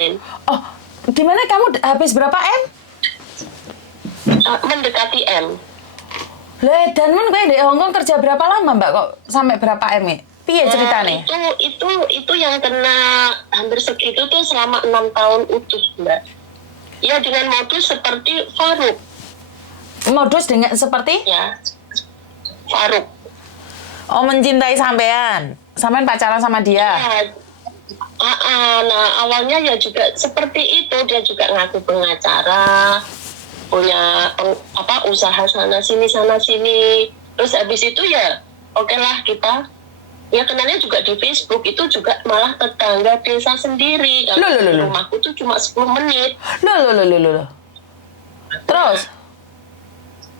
Oh, gimana kamu habis berapa M? Mendekati M. Lah, dan men kowe di Hongkong kerja berapa lama Mbak kok sampai berapa M nih? Piye ceritane? Itu yang kena hampir segitu tuh selama 6 tahun utuh, Mbak. Ya dengan modus seperti Faruk. Modus dengan seperti? Ya, Faruk. Oh, mencintai sampean. Sampean pacaran sama dia. Ya, nah awalnya ya juga seperti itu, dia juga ngaku pengacara, punya usaha sana sini. Terus habis itu ya oke lah kita ya kenalnya juga di Facebook, itu juga malah tetangga desa sendiri. Kalau rumahku tuh cuma 10 menit. Loh.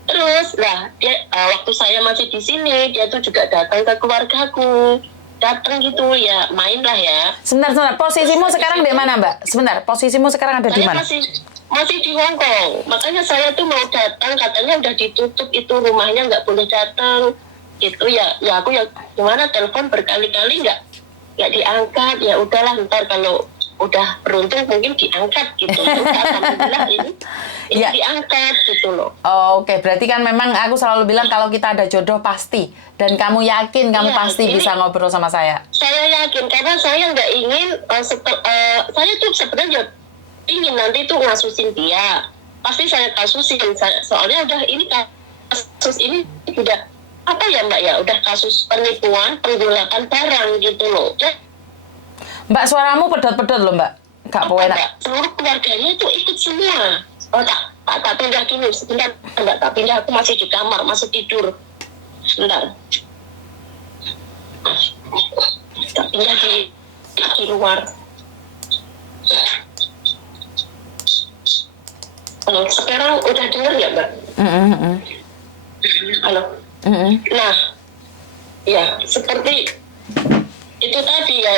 Terus lah dia waktu saya masih di sini dia tuh juga datang ke keluargaku, datang gitu ya, main lah ya. Sebentar. Posisimu sekarang di mana, Mbak? Sebentar, posisimu sekarang ada di mana? Masih di Hongkong. Makanya saya tuh mau datang, katanya udah ditutup itu rumahnya, nggak boleh datang. Itu ya aku ya gimana, telepon berkali-kali nggak diangkat. Ya udahlah, ntar kalau udah beruntung mungkin diangkat gitu. Alhamdulillah ini Ya. diangkat gitu loh. Oh, oke. Berarti kan memang aku selalu bilang kalau kita ada jodoh pasti. Dan kamu yakin kamu Iya, pasti ini bisa ngobrol sama saya. Saya yakin karena saya nggak ingin saya tuh sebenarnya ingin nanti tuh ngasusin dia. Pasti saya kasusin, soalnya udah ini kasus ini udah apa ya Mbak ya, udah kasus penipuan, penggelapan barang gitu loh. Mbak, suaramu pedot-pedot loh, Mbak. Gak enak. Mbak, seluruh keluarganya itu ikut semua. Oh tak pindah dulu sebentar Mbak, tak pindah, aku masih di kamar, masih tidur. Sebentar. Tak pindah di luar. Halo, sekarang udah dengar ya Mbak? Halo. Nah, ya seperti itu tadi ya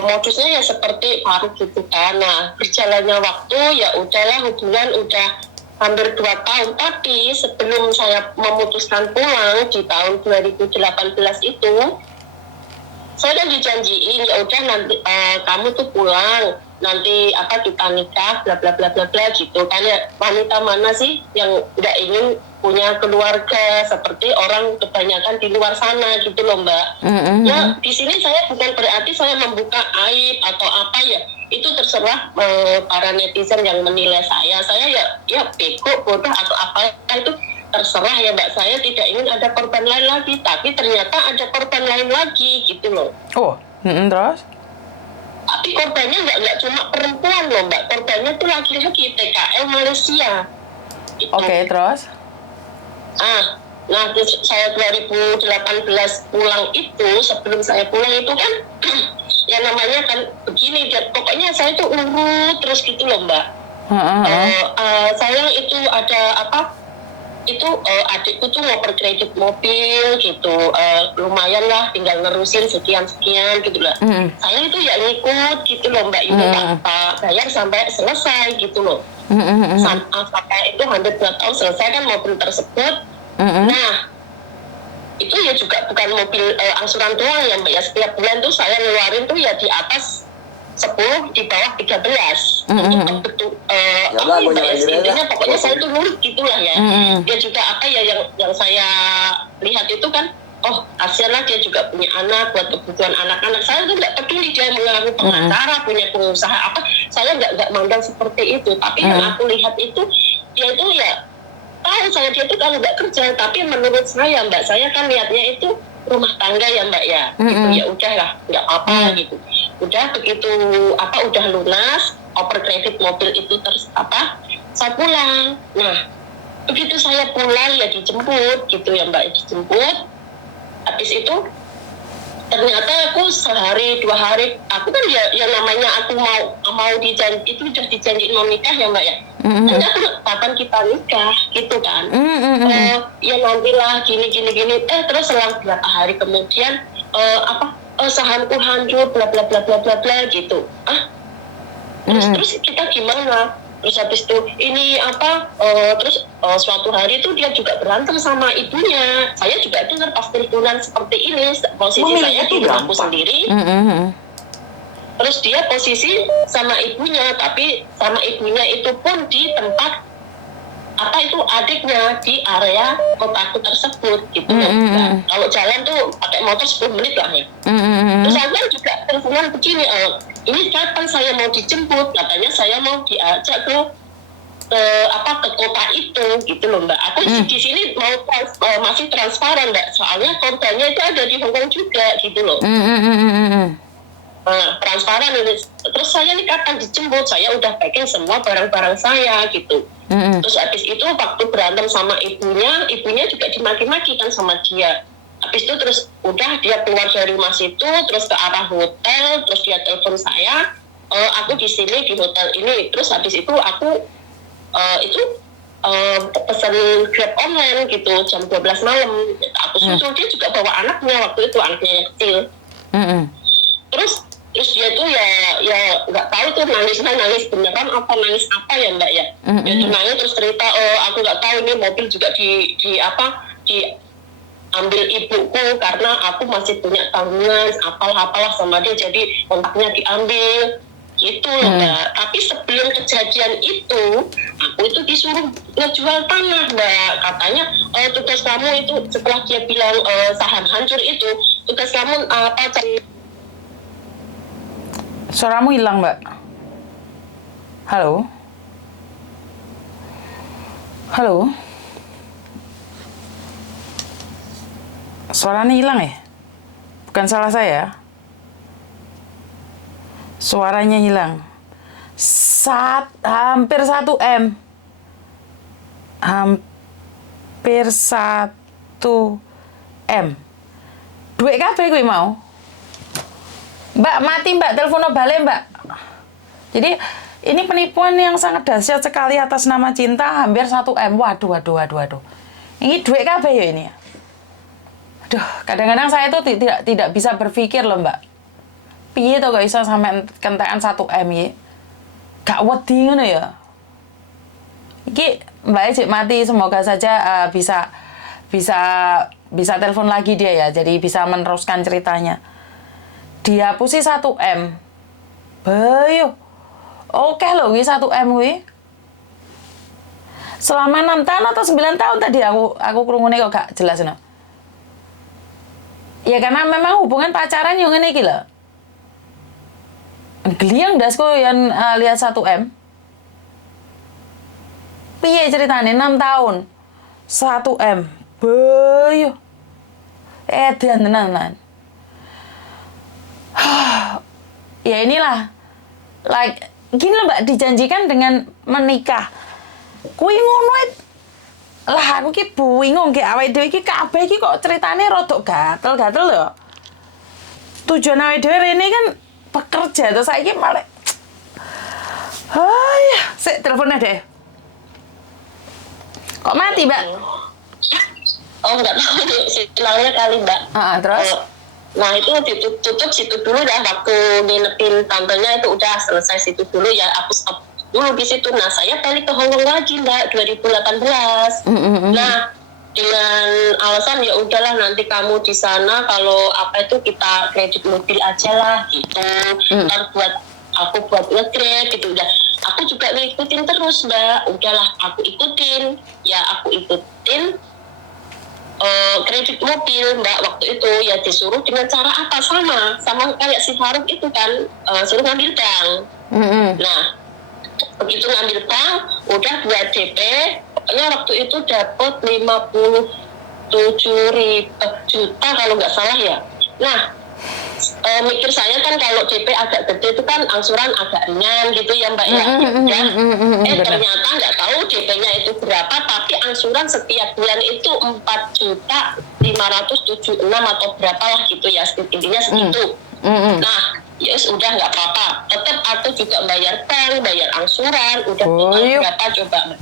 modusnya ya seperti Faruk gitu kan. Nah, berjalannya waktu ya udahlah, hubungan udah hampir 2 tahun. Tapi sebelum saya memutuskan pulang di tahun 2018 itu, saya kan dijanjiin ya udah nanti kamu tuh pulang, nanti kita nikah bla bla bla bla bla gitu kan ya. Wanita mana sih yang nggak ingin punya keluarga seperti orang kebanyakan di luar sana gitu loh Mbak. Ya di sini saya bukan berarti saya membuka aib atau apa ya, itu terserah para netizen yang menilai saya ya bego, bodoh atau apa itu terserah ya Mbak. Saya tidak ingin ada korban lain lagi, tapi ternyata ada korban lain lagi gitu loh. Oh, terus? Tapi korbannya nggak cuma perempuan loh Mbak, korbannya tuh laki-laki, TKL Malaysia. Oke, terus? Nah saya 2018 pulang itu, sebelum saya pulang itu kan ya namanya kan begini, pokoknya saya tuh urut terus gitu loh Mbak. Saya itu ada adikku tuh mau perkredit mobil gitu, lumayan lah, tinggal nerusin sekian gitu lah. Saya itu ya ngikut gitu loh Mbak, ini tak bayar sampai selesai gitu loh. Sampai itu hampir 2 tahun selesai kan mobil tersebut. Nah itu ya juga bukan mobil angsuran doang ya Mbak ya, setiap bulan tuh saya ngeluarin tuh ya di atas 10, di bawah 13 untuk betul intinya pokoknya saya tuh nurut gitulah ya. Dia juga yang saya lihat itu kan, oh kasihan lah, dia juga punya anak, buat kebutuhan anak-anak. Saya tuh nggak peduli dia mengaku pengacara, punya pengusaha apa, saya nggak mandang seperti itu. Tapi yang aku lihat itu dia itu ya tahu saya dia itu kalau nggak kerja, tapi menurut saya Mbak, saya kan lihatnya itu rumah tangga ya Mbak ya, gitu ya udahlah nggak apa gitu. Udah begitu udah lunas, oper kredit mobil itu saya pulang. Nah begitu saya pulang ya dijemput gitu ya Mbak, dijemput. Habis itu ternyata aku sehari 2 hari aku kan ya namanya aku mau dijanji, itu udah dijanjiin mau nikah ya Mbak ya. Ternyata kapan kita nikah gitu kan. Ya nantilah gini. Terus selang beberapa hari kemudian sahamku hancur bla bla bla bla bla bla gitu. Terus kita gimana? Terus habis itu ini suatu hari itu dia juga berantem sama ibunya. Saya juga dengar pas teleponan seperti ini, posisi saya di rumahku sendiri. Terus dia posisi sama ibunya, tapi sama ibunya itu pun di tempat apa itu adiknya di area kotaku tersebut gitu. Nah, kalau jalan tuh pakai motor 10 menit lah ya. Terus aku kan juga teleponan begini, ini kapan saya mau dijemput? Katanya saya mau diajak ke kota itu gitu loh Mbak. Aku di sini mau masih transparan Mbak, soalnya korbannya itu ada di Hongkong juga gitu loh. Transparan ini. Terus saya nih kapan dijemput? Saya udah packing semua barang-barang saya gitu. Terus habis itu waktu berantem sama ibunya juga dimaki-maki kan sama dia. Habis itu terus udah dia keluar dari rumah situ, terus ke arah hotel, terus dia telepon saya, aku di sini di hotel ini. Terus habis itu aku pesan Grab online gitu jam 12 malam. Aku susul, dia juga bawa anaknya waktu itu, anaknya yang kecil. Terus dia tuh ya nggak tahu tuh nangis beneran apa nangis apa ya Mbak ya. Dia tuh nangis terus cerita, aku nggak tahu ini mobil juga diambil ibuku karena aku masih punya tanggungan apalah sama dia, jadi kontaknya diambil gitu loh Mbak. Tapi sebelum kejadian itu aku itu disuruh ngejual tanah Mbak. Katanya tugas kamu itu setelah dia bilang saham hancur itu, tugas kamu cari. Suaramu hilang, Mbak. Halo? Halo? Suaranya hilang ya? Bukan salah saya. Suaranya hilang. Hampir 1 M. Hampir 1 M. Duit kabeh kuwi mau. Mbak, mati Mbak, telepon balik Mbak. Jadi ini penipuan yang sangat dahsyat sekali atas nama cinta, hampir 1 M. Waduh. Ini duit kabeh ya ini. Aduh, kadang-kadang saya tuh tidak bisa berpikir loh Mbak. Piye to kok iso sampe kentekan 1 M iki? Gak wedi ngono ya. Iki Mbak Ejik mati, semoga saja bisa telepon lagi dia ya. Jadi bisa meneruskan ceritanya. Dia pusi 1 M. Bayu. Oke loh, 1 M wi. Selama 6 tahun atau 9 tahun tadi aku krungune kok gak jelas no. Ya karena memang hubungan pacaran yang ngene iki lho. Geliang dasku yang lihat 1 M. Piye ceritane 6 tahun. 1 M. Bayu. Edan tenan. Ya inilah gini loh Mbak, dijanjikan dengan menikah kuwi ngono lah, aku ki bingung ki awake dhewe iki kabeh iki kok ceritane rodok gatel lho. Tujuan awake dhewe rene kan bekerja, terus saiki malah sik teleponnya deh. Kok mati Mbak? Oh enggak tahu sinyalnya kali Mbak. Terus nah itu ditutup situ dulu dah, waktu nginepin tantenya itu udah selesai situ dulu ya, aku stop dulu di situ. Nah saya balik ke Hongkong lagi Mbak 2018. Nah dengan alasan ya udahlah nanti kamu di sana kalau apa itu kita kredit mobil aja lah gitu. Ntar buat nge-grade gitu udah. Aku juga ngikutin terus Mbak, udahlah aku ikutin kredit mobil Mbak waktu itu ya, disuruh dengan cara apa sama kayak si Faruk itu kan, suruh ngambil bank. Nah begitu ngambil bank udah buat DP, pokoknya waktu itu dapat 57 juta kalau nggak salah ya. Nah mikir saya kan kalau DP agak gede itu kan angsuran agak ringan gitu ya Mbak ya. Ternyata nggak tahu DP-nya itu berapa, tapi angsuran setiap bulan itu 4.576 atau berapa lah gitu ya, intinya segitu. Nah ya udah nggak apa-apa, tetap aku juga bayar bank, bayar angsuran, udah berapa coba.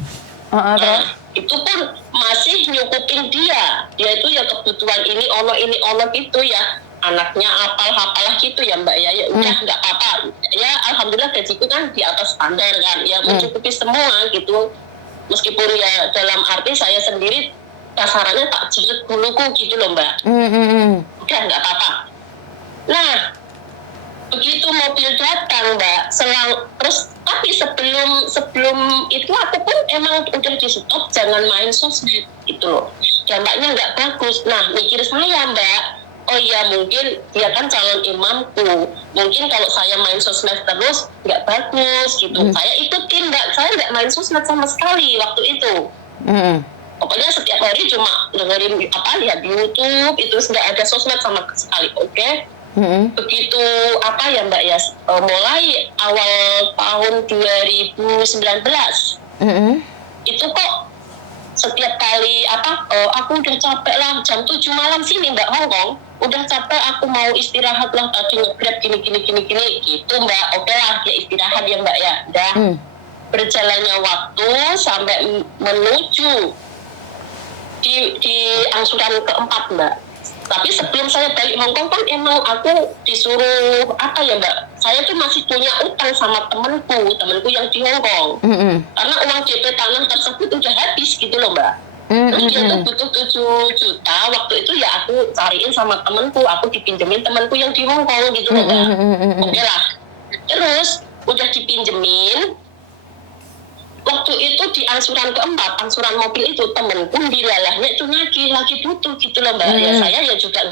Nah itu pun masih nyukupin dia itu ya kebutuhan ini ono gitu ya, anaknya apalah gitu ya Mbak ya udah nggak apa-apa ya, alhamdulillah gajiku kan di atas standar kan ya, mencukupi semua gitu, meskipun ya dalam arti saya sendiri kasarannya tak jerit duluku gitu loh Mbak. Udah nggak apa-apa. Nah begitu mobil datang mbak, terus tapi sebelum itu aku pun emang udah di stop jangan main sosmed gitu loh, dampaknya nggak bagus. Nah mikir saya mbak, oh iya mungkin dia kan calon imamku, mungkin kalau saya main sosmed terus nggak bagus gitu. Saya ikutin mbak, saya nggak main sosmed sama sekali waktu itu. Pokoknya setiap hari cuma dengerin lihat di YouTube, itu nggak ada sosmed sama sekali. Oke. Begitu mbak ya, mulai awal tahun 2019 itu kok setiap kali aku udah capek lah, jam 7 malam sini mbak Hongkong, udah capek, aku mau istirahat lah, tadi nge-grab gini gitu mbak. Oke lah ya istirahat ya mbak ya, udah. Berjalannya waktu sampai menuju di angsuran keempat mbak. Tapi sebelum saya balik Hongkong kan emang aku disuruh mbak, saya tuh masih punya utang sama temanku yang di Hongkong. Karena uang DP tanah tersebut udah habis gitu loh mbak. Terus dia tuh butuh 7 juta, waktu itu ya aku cariin sama temanku, aku dipinjemin temanku yang di Hongkong gitu loh mbak. Oke lah, terus udah dipinjemin. Waktu itu di angsuran keempat, angsuran mobil itu, temenku dilalahnya itu lagi butuh gitu loh mbak. Ya saya ya juga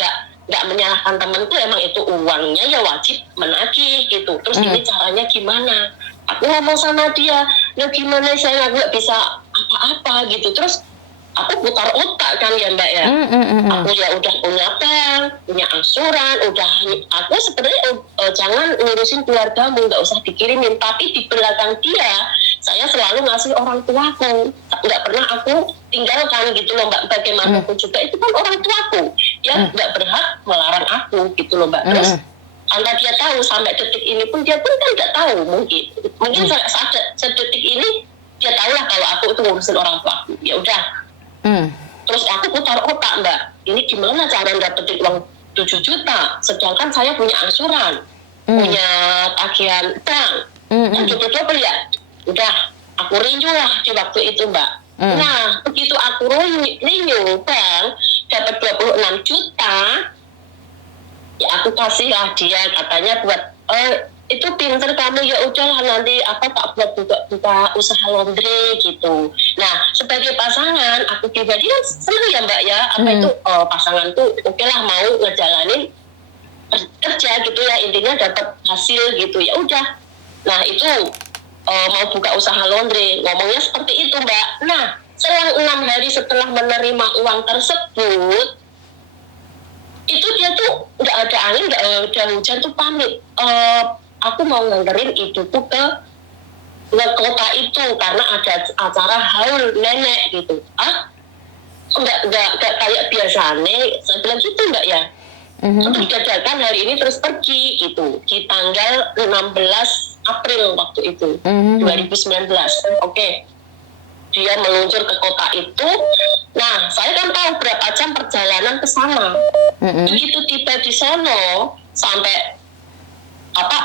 nggak menyalahkan temenku, emang itu uangnya ya wajib menagih gitu. Terus ini caranya gimana? Aku ngomong sama dia, ya gimana saya nggak bisa apa-apa gitu. Terus aku putar otak kan ya mbak ya. Aku ya udah punya bank, punya angsuran, aku sebenarnya jangan ngurusin keluargamu, nggak usah dikirimin. Tapi di belakang dia, saya selalu ngasih orang tuaku, nggak pernah aku tinggalkan gitu loh mbak. Bagaimanapun juga itu kan orang tuaku, dia nggak berhak melarang aku gitu loh mbak. Terus anda dia tahu sampai detik ini pun dia pun kan nggak tahu, mungkin saat sedetik ini dia tahu lah kalau aku itu ngurusin orang tuaku. Ya udah. Terus aku putar otak mbak, ini gimana cara dapetin uang 7 juta, sedangkan saya punya angsuran, punya tagihan bank, kan double ya. Udah, aku renew lah di waktu itu mbak. Nah, begitu aku renew bank, dapat 26 juta, ya aku kasih lah dia, katanya buat itu pinter kamu, ya udahlah nanti tak buat buka usaha laundry gitu. Nah sebagai pasangan aku pribadi kan senang ya mbak ya, itu pasangan tuh oke lah mau ngejalanin kerja gitu ya, intinya dapat hasil gitu ya udah. Nah itu mau buka usaha laundry, ngomongnya seperti itu mbak. Nah selang 6 hari setelah menerima uang tersebut, itu dia tuh nggak ada angin, nggak ada hujan tuh pamit, aku mau nganterin ibuku ke kota itu karena ada acara haul nenek gitu. Nggak kayak biasanya, saya bilang gitu mbak ya. Dadakan hari ini terus pergi gitu di tanggal 16 April waktu itu 2019. Oke. Dia meluncur ke kota itu. Nah, saya kan tahu berapa jam perjalanan ke sana. Begitu tiba di sono sampai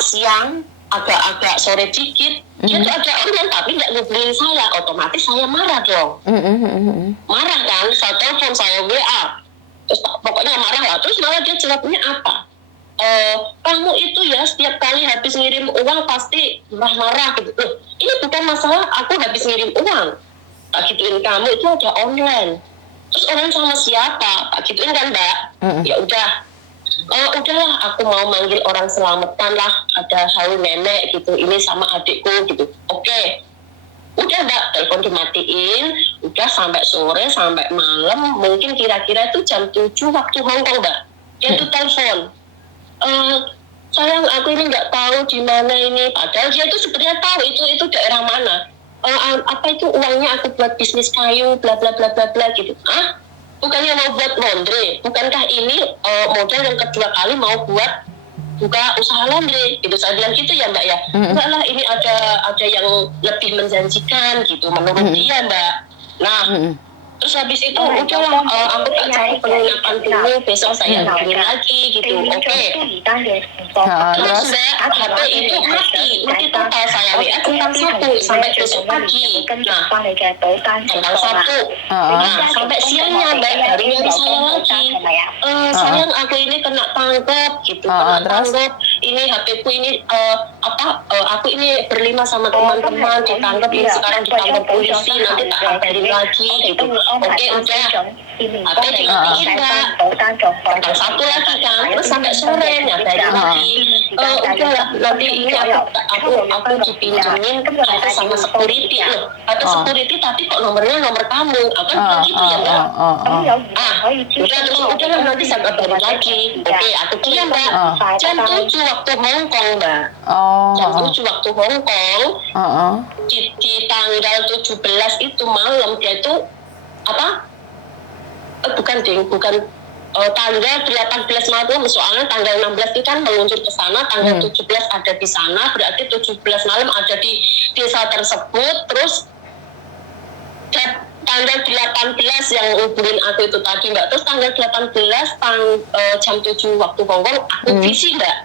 siang, agak sore dikit, dia tuh ada orang tapi nggak ngubungin saya, otomatis saya marah dong. Marah kan, saya telepon, saya WA, terus pokoknya marah lah. Terus malah dia jawabnya apa? Kamu itu ya setiap kali habis ngirim uang pasti marah-marah gitu. Loh, ini bukan masalah aku habis ngirim uang. Tak gituin kamu itu ada online. Terus orang sama siapa? Tak gituin kan mbak? Ya udah. Udahlah aku mau manggil orang selamatan lah, ada haul nenek gitu, ini sama adikku gitu. Oke. Udah mbak, telepon dimatiin, udah sampai sore, sampai malam, mungkin kira-kira itu jam 7 waktu Hongkong mbak. Dia tuh telepon, sayang aku ini nggak tahu di mana ini, padahal dia tuh sebenarnya tahu itu daerah mana. Itu uangnya aku buat bisnis kayu, bla bla bla bla bla gitu. Bukannya mau buat laundry, bukankah ini modal yang kedua kali mau buat buka usaha laundry gitu. Saya bilang gitu ya mbak ya. Enggak lah, ini ada yang lebih menjanjikan gitu menurut dia mbak. Nah terus habis itu udahlah, aku tak cari penginapan dulu, besok saya hubungin lagi gitu. Oke. Terus mbak, HP itu mati total, saya WA tentang Sabtu sampai besok pagi. Nah tentang Sabtu, sampai siangnya mbak dari saya lagi, sayang aku ini kena tangkap gitu, kena tangkap. ini HP ku ini aku ini berlima sama teman-teman ditangkap ini sekarang ditangkap polisi, nanti tak kabarin lagi gitu. Oke, udah HP dimatiin Mbak, tanggal 1 lagi kan, terus sampai sore ngabarin lagi, udahlah nanti ini aku dipinjemin HP sama security loh, HP security tapi kok nomornya nomor kamu, aku kan gitu ya Mbak. Udah nanti saya kabarin lagi. Oke, aku diam Mbak. Jam 7 waktu Hong Kong Mbak. Jam 7 waktu Hong Kong. Di tanggal 17 itu malam dia itu tanggal 18 malam, soalnya tanggal 16 itu kan meluncur ke sana, tanggal 17 ada di sana, berarti 17 malam ada di desa tersebut, terus tanggal 18 yang hubungin aku itu tadi Mbak, terus tanggal 18 jam 7 waktu Hongkong aku visi Mbak,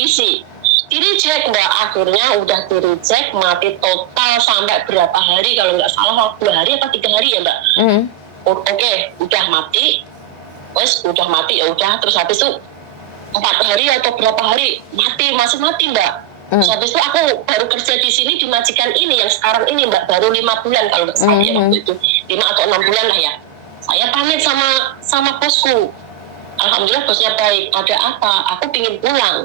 visi di-reject Mbak, akhirnya udah di-reject, mati total sampai berapa hari kalau nggak salah 2 hari apa 3 hari ya Mbak. Oke, udah mati, udah mati ya udah, terus habis itu 4 hari atau berapa hari masih mati Mbak. Terus habis itu aku baru kerja di sini di majikan ini yang sekarang ini Mbak, baru 5 bulan kalau nggak salah waktu itu, 5 atau 6 bulan lah ya. Saya pamit sama bosku, alhamdulillah bosnya baik. Ada apa? Aku pingin pulang,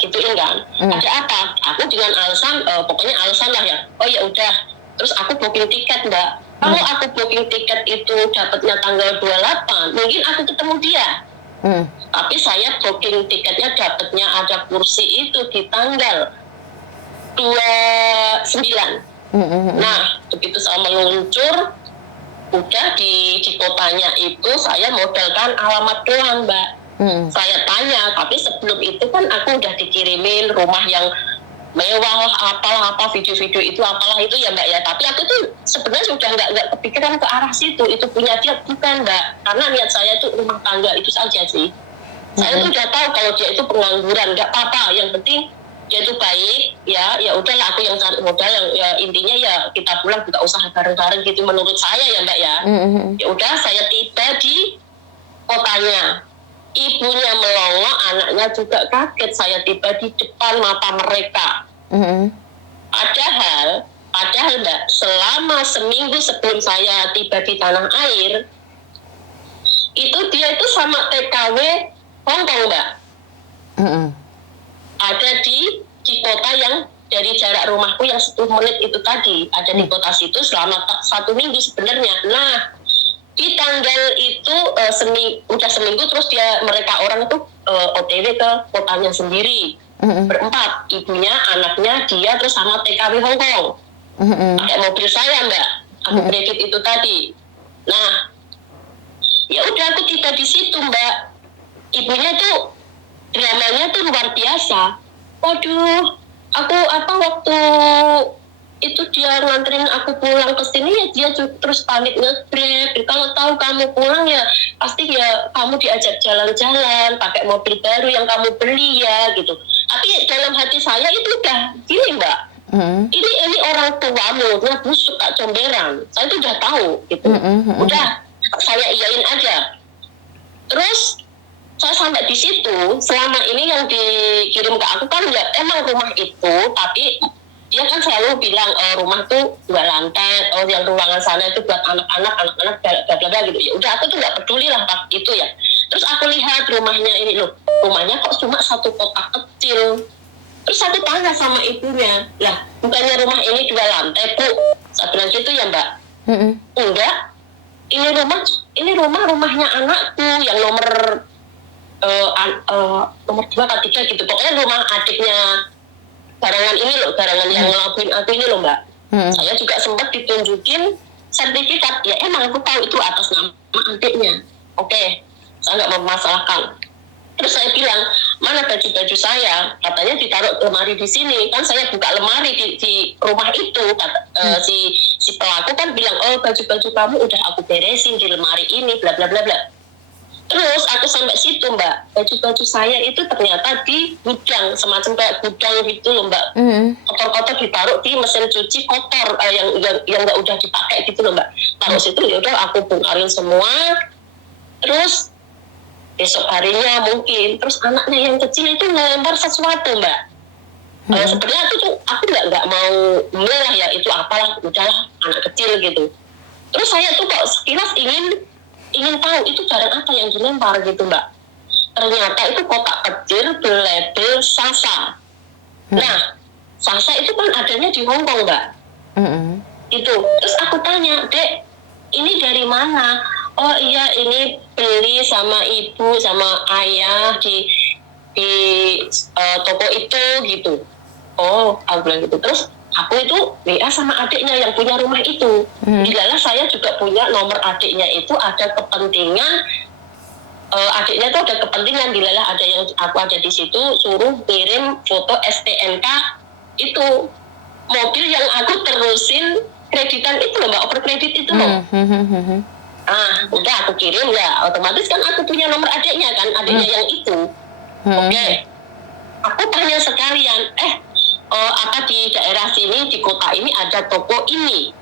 gituin kan. Ada apa? Aku dengan alasan, pokoknya alasan lah ya. Oh ya udah, terus aku booking tiket Mbak. Kalau aku booking tiket itu dapatnya tanggal 28, mungkin aku ketemu dia. Tapi saya booking tiketnya dapatnya ada kursi itu di tanggal 29. Nah, begitu saya meluncur, udah di kotanya itu saya modalkan alamat doang Mbak. Saya tanya, tapi sebelum itu kan aku udah dikirimin rumah yang mewah apalah video-video itu apalah itu ya Mbak ya, tapi aku tuh sebenarnya sudah nggak kepikiran ke arah situ, itu punya dia bukan Mbak, karena niat saya tuh rumah tangga itu saja sih. Saya tuh udah tahu kalau dia itu pengangguran, nggak apa-apa, yang penting dia itu baik ya udahlah, aku yang cari modal, yang ya intinya ya kita pulang buka usaha bareng-bareng gitu menurut saya ya Mbak ya. Ya udah, saya tiba di kotanya, ibunya melongo, anaknya juga kaget. Saya tiba di depan mata mereka. Padahal Mbak, selama seminggu sebelum saya tiba di tanah air, itu dia itu sama TKW Hongkong Mbak. Ada di kota yang dari jarak rumahku yang 10 menit itu tadi, ada di kota situ selama 1 minggu sebenarnya. Nah, di tanggal itu udah seminggu, terus mereka orang itu OTW ke kotanya sendiri, berempat, ibunya, anaknya, dia, terus sama TKW Hongkong. Pakai mobil saya Mbak, aku kredit itu tadi. Nah, ya udah aku tiba di situ Mbak, ibunya tuh dramanya tuh luar biasa. Waduh, aku waktu itu dia nganterin aku pulang ke sini ya dia terus pamit nge-grab. Kalau tahu kamu pulang ya pasti ya kamu diajak jalan-jalan pakai mobil baru yang kamu beli ya gitu. Tapi dalam hati saya itu udah gini Mbak, ini orang tuamu, dia busuk tak comberan. Saya itu udah tahu gitu. Udah saya iyain aja. Terus saya sampai di situ, selama ini yang dikirim ke aku kan ya emang rumah itu, tapi dia kan selalu bilang rumah tuh 2 lantai, yang ruangan sana itu buat anak-anak bla bla bla gitu. Ya udah, aku tuh nggak peduli lah Pak itu ya. Terus aku lihat rumahnya ini loh, rumahnya kok cuma 1 kotak kecil. Terus aku tanya sama ibunya, lah bukannya rumah ini 2 lantai Bu? Saya bilang gitu ya Mbak. Enggak, ini rumahnya anakku yang nomor 2 atau 3 gitu. Pokoknya rumah adiknya barangan ini loh, barangan yang ngelakuin aku ini loh Mbak. Saya juga sempat ditunjukin sertifikat, ya emang aku tahu itu atas nama adiknya. Oke, saya nggak memasalahkan. Terus saya bilang, mana baju-baju saya? Katanya ditaruh lemari di sini. Kan saya buka lemari di rumah itu. Si pelaku kan bilang, oh baju-baju kamu udah aku beresin di lemari ini, bla bla bla bla. Terus aku sampai situ Mbak, baju-baju saya itu ternyata di gudang, semacam kayak gudang gitu loh Mbak. Kotor-kotor ditaruh di mesin cuci kotor yang nggak udah dipakai gitu loh Mbak. Taruh situ ya udah aku bongkarin semua. Terus besok harinya mungkin. Terus anaknya yang kecil itu ngelempar sesuatu, Mbak. Sebenarnya aku nggak mau lah ya, itu apalah, udahlah anak kecil gitu. Terus saya tuh kok sekilas ingin tahu itu barang apa yang dilempar gitu, Mbak. Ternyata itu kotak kecil berlabel Sasa. Nah, Sasa itu kan adanya di Hong Kong, Mbak. Itu. Terus aku tanya, Dek, ini dari mana? Oh iya, ini beli sama ibu sama ayah di toko itu gitu. Oh, aku bilang gitu. Terus aku itu WA sama adiknya yang punya rumah itu. Dilalah saya juga punya nomor adiknya itu, ada kepentingan, adiknya itu ada kepentingan, dilalah ada yang aku ada di situ, suruh kirim foto STNK itu mobil yang aku terusin kreditan itu loh, Mbak, over kredit itu loh. Udah aku kirim ya, otomatis kan aku punya nomor adiknya kan, adiknya yang itu. Oke. Aku tanya sekalian, apa di daerah sini, di kota ini ada toko ini?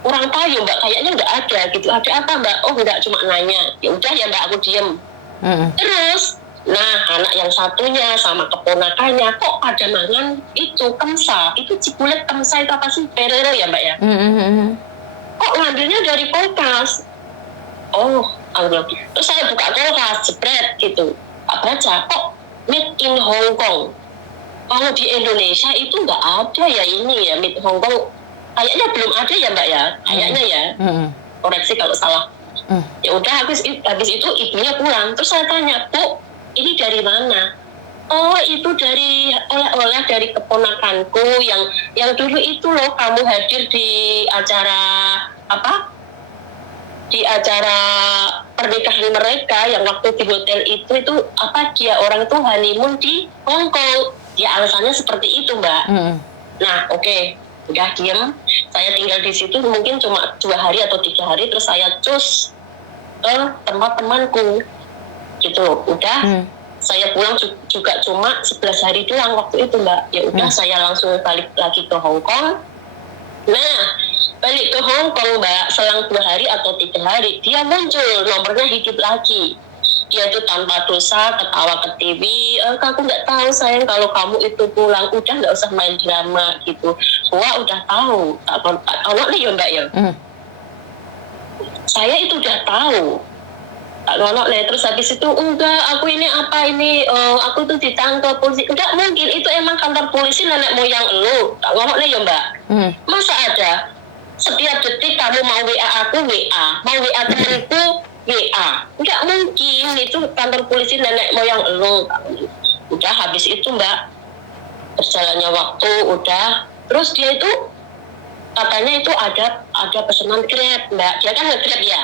Kurang tahu ya, Mbak, kayaknya nggak ada gitu. Ada apa, Mbak? Oh, nggak, cuma nanya. Ya udah ya, Mbak, aku diem. Terus, nah anak yang satunya sama keponakannya kok pada mangan itu kemsa, itu cibulet kemsa itu apa sih? Perero ya, Mbak ya? Kok ngambilnya dari kulkas? Oh, terus saya buka kulkas, jebret gitu. Tak baca, kok made in Hong Kong. Kalau di Indonesia itu nggak ada ya ini ya, made Hong Kong. Kayaknya belum ada ya, Mbak ya, kayaknya ya. Koreksi kalau salah. Ya udah, habis itu ibunya pulang. Terus saya tanya, Bu, ini dari mana? Oh, itu dari oleh-oleh dari keponakanku yang dulu itu loh, kamu hadir di acara apa? Di acara pernikahan mereka yang waktu di hotel itu apa, dia orang itu honeymoon di Hong Kong. Ya alasannya seperti itu, Mbak. Nah, oke. Udah diem. Saya tinggal di situ mungkin cuma 2 hari atau 3 hari, terus saya cus ke tempat temanku. Gitu. Udah. Saya pulang juga cuma 11 hari doang waktu itu, Mbak. Ya udah, saya langsung balik lagi ke Hong Kong. Nah, balik ke Hong Kong, Mbak, selang 2 hari atau 3 hari, dia muncul, nomornya hidup lagi. Dia itu tanpa dosa, ketawa ke TV, aku nggak tahu sayang kalau kamu itu pulang, udah nggak usah main drama gitu. Wah, udah tahu, tak tahu nih ya, Mbak ya. Saya itu udah tahu, tak ngonok nih. Terus habis itu enggak, aku ini apa ini, aku tuh ditangkap polisi. Enggak mungkin, itu emang kantor polisi nenek moyang elu. Tak ngonok nih ya, Mbak. Masa ada setiap detik kamu mau WA aku WA, mau WA temanku WA? Enggak mungkin, itu kantor polisi nenek moyang elu. Udah habis itu, Mbak, berjalannya waktu udah, terus dia itu katanya itu ada pesanan Grab, Mbak. Dia kan nge-Grab ya.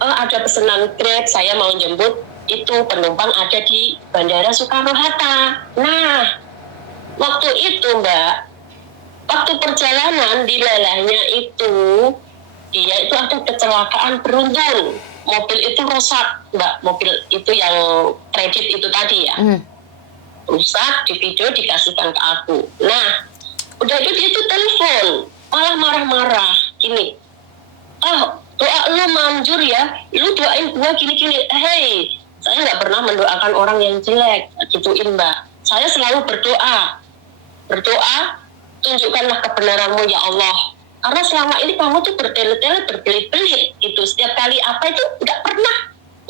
Ada pesanan Grab, saya mau jemput itu penumpang ada di Bandara Soekarno-Hatta. Nah, waktu itu, Mbak, waktu perjalanan di lelahnya itu, dia itu ada kecelakaan beruntun. Mobil itu rusak, Mbak. Mobil itu yang kredit itu tadi ya. Rusak, di video dikasihkan ke aku. Nah, udah itu dia tuh telepon, malah marah-marah. Gini, doa lu manjur ya, lu doain gua gini-gini. Hey, saya nggak pernah mendoakan orang yang jelek, gituin, Mbak. Saya selalu berdoa, tunjukkanlah kebenaranmu ya Allah. Karena selama ini kamu tuh bertele-tele, berbelit-belit gitu. Setiap kali apa itu nggak pernah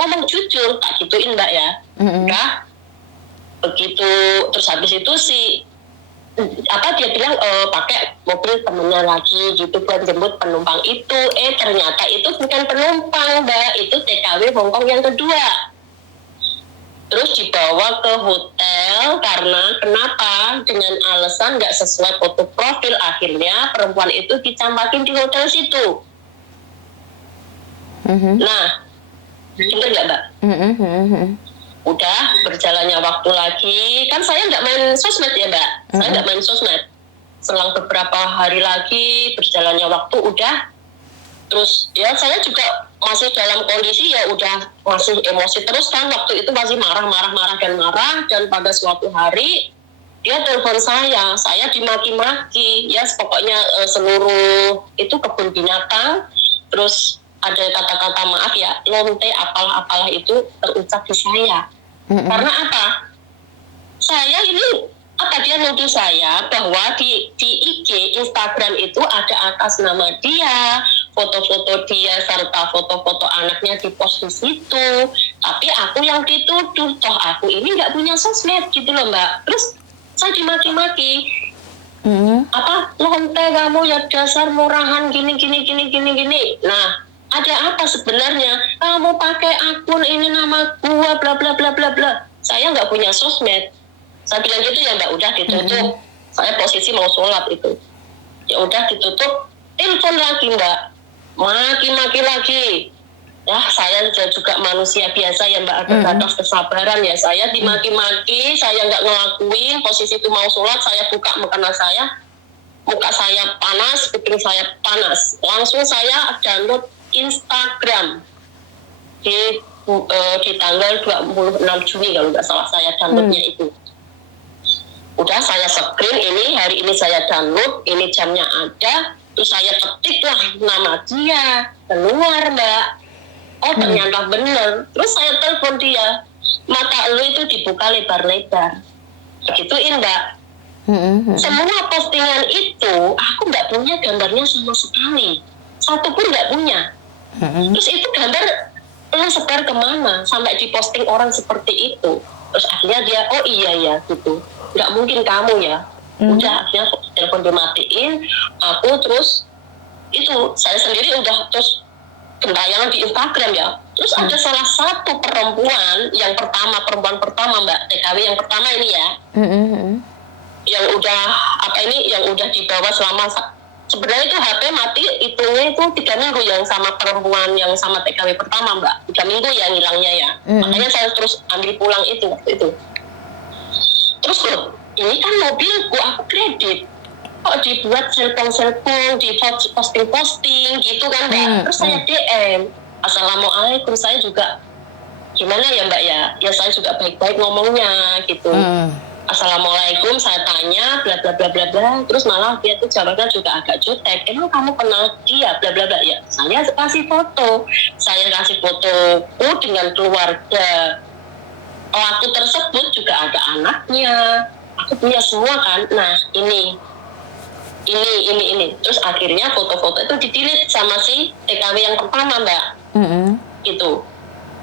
ngomong jujur, tak gituin, Mbak ya. Udah begitu. Terus habis itu dia bilang pakai mobil temennya lagi gitu buat jemput penumpang itu. Ternyata itu bukan penumpang, Mbak, itu TKW Hongkong yang kedua. Terus dibawa ke hotel karena kenapa? Dengan alasan nggak sesuai foto profil, akhirnya perempuan itu dicampakin di hotel situ. Nah, dengar nggak, Mbak? Udah berjalannya waktu lagi, kan saya nggak main sosmed ya, Mbak. Saya nggak main sosmed. Selang beberapa hari lagi berjalannya waktu udah, terus ya saya juga masih dalam kondisi ya udah masih emosi terus kan, waktu itu masih marah dan pada suatu hari dia telepon saya dimaki-maki ya, pokoknya seluruh itu kebun binatang, terus ada kata-kata maaf ya, lonte apalah-apalah itu terucap di saya. Karena apa? Saya ini dia nuduh saya bahwa di IG Instagram itu ada atas nama dia, foto-foto dia serta foto-foto anaknya dipost di situ. Tapi aku yang dituduh, toh aku ini nggak punya sosmed gitu loh Mbak. Terus saya dimaki-maki. Lonte kamu ya, dasar murahan gini. Nah, ada apa sebenarnya? Kamu pakai akun ini nama gua bla bla bla bla bla. Saya nggak punya sosmed. Saya bilang gitu ya Mbak, udah ditutup. Saya posisi mau sholat itu. Ya udah ditutup, telepon lagi Mbak. Maki-maki lagi. Ya saya juga manusia biasa ya Mbak, ada batas kesabaran ya. Saya dimaki-maki, saya nggak ngelakuin, posisi itu mau sholat, saya buka mukena saya, muka saya panas, kuping saya panas. Langsung saya download Instagram di tanggal 26 Juni kalau nggak salah saya downloadnya itu. Udah saya screen ini, hari ini saya download, ini jamnya ada, terus saya ketik lah nama dia, keluar Mbak. Oh ternyata bener. Terus saya telepon dia, mata lu itu dibuka lebar-lebar. Gituin Mbak. Semua postingan itu aku nggak punya gambarnya sama sekali, satu pun nggak punya. Terus itu gambar sebar kemana sampai diposting orang seperti itu. Terus akhirnya dia, oh iya ya gitu, nggak mungkin kamu ya. Udah akhirnya telepon dimatiin. Aku terus itu saya sendiri udah terus gentayangan di Instagram ya. Terus ada salah satu perempuan perempuan pertama Mbak, TKW yang pertama ini ya, yang udah yang udah dibawa selama, sebenarnya itu HP mati hitungnya itu 3 minggu yang sama perempuan yang sama TKW pertama Mbak, 3 minggu ya ngilangnya ya. Makanya saya terus ambil pulang itu waktu itu. Terus loh, ini kan mobilku aku kredit, kok dibuat selfong, di posting gitu kan Mbak. Terus saya DM, Assalamualaikum, saya juga gimana ya Mbak ya, saya juga baik-baik ngomongnya gitu. Assalamualaikum, saya tanya bla bla bla bla bla, terus malah dia tuh jawabnya juga agak jutek. Emang kamu kenal dia bla bla bla ya? Saya kasih fotoku dengan keluarga pelaku tersebut, juga ada anaknya, aku punya semua kan. Nah ini terus akhirnya foto-foto itu di-delete sama si TKW yang pertama Mbak. Itu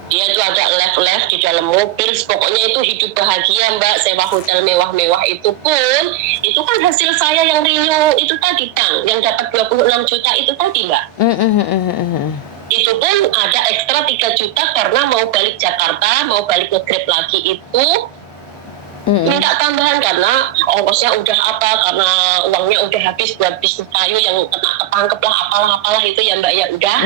dia itu ada live di dalam mobil, pokoknya itu hidup bahagia Mbak, sewa hotel mewah-mewah. Itu pun itu kan hasil saya yang renew itu tadi Kang, yang dapat 26 juta itu tadi Mbak. Itu pun ada ekstra 3 juta karena mau balik Jakarta, mau balik nge-Grab lagi itu minta tambahan karena ongkosnya udah karena uangnya udah habis buat bisnis kayu yang ketangkep lah apalah itu ya Mbak ya. Udah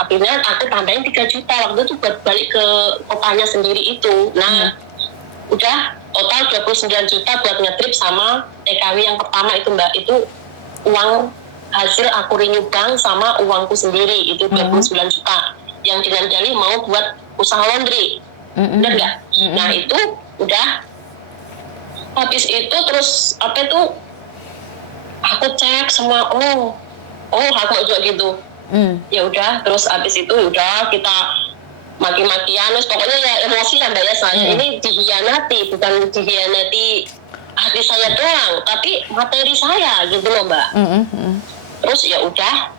akhirnya aku tambahin 3 juta waktu itu buat balik ke kotanya sendiri itu. Nah udah total 29 juta buat nge-trip sama TKW yang pertama itu Mbak. Itu uang hasil aku renew bank sama uangku sendiri itu 29 juta yang dengan dalih mau buat usaha laundry. Bener nggak? Nah itu udah. Habis itu terus aku cek semua, aku juga gitu. Ya udah, terus habis itu udah kita maki-makian, terus pokoknya ya emosi lah Mbak ya. Saya ini dihianati, bukan dihianati hati saya doang, tapi materi saya gitu loh Mbak. Terus ya udah,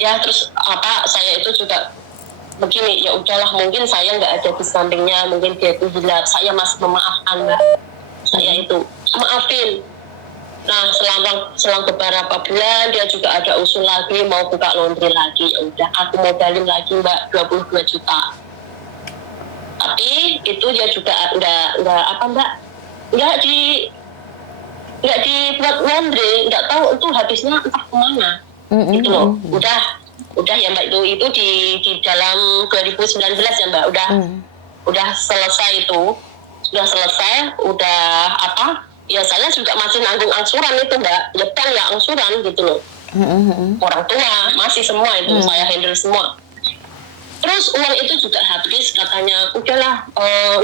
ya terus saya itu juga begini, ya udahlah, mungkin saya nggak ada di sampingnya, mungkin dia itu gila, saya masih memaafkan Mbak. Saya itu maafin. Nah selang beberapa bulan dia juga ada usul lagi mau buka laundry lagi. Ya udah aku modalin lagi Mbak 22 juta. Tapi itu dia juga nggak dibuat laundry, nggak tahu itu habisnya entah kemana. Gitu loh. Udah ya Mbak, itu di dalam 2019 ya Mbak, udah selesai itu. Udah selesai, ya saya juga masih nanggung angsuran itu Mbak, nyetel ya angsuran gitu loh. Orang tua masih semua itu saya handle semua. Terus uang itu juga habis, katanya udahlah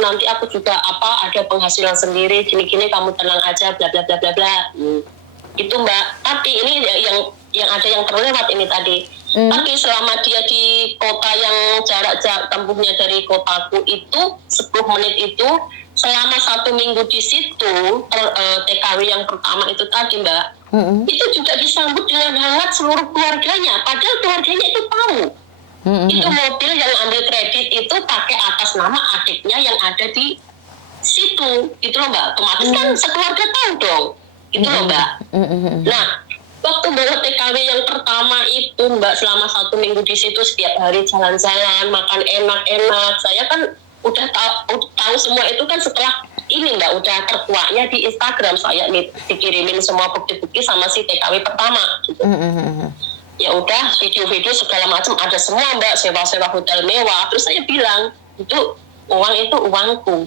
nanti aku juga ada penghasilan sendiri gini kamu tenang aja bla bla bla bla bla. Itu Mbak. Tapi ini yang ada yang terlewat ini tadi, Tapi selama dia di kota yang jarak tempuhnya dari kotaku itu 10 menit itu, selama 1 minggu di situ, TKW yang pertama itu tadi Mbak, itu juga disambut dengan hangat seluruh keluarganya. Padahal keluarganya itu tahu. Itu mobil yang ambil kredit itu pakai atas nama adiknya yang ada di situ, gitu loh Mbak. Otomatis kan sekeluarga tahu dong, gitu loh Mbak. Nah, waktu bawa TKW yang pertama itu Mbak, selama 1 minggu di situ setiap hari jalan-jalan, makan enak-enak. Saya kan udah tahu semua itu kan setelah ini Mbak, udah terkuaknya di Instagram saya nih, dikirimin semua bukti-bukti sama si TKW pertama gitu. Ya udah, video-video segala macam ada semua Mbak, sewa-sewa hotel mewah. Terus saya bilang, itu uangku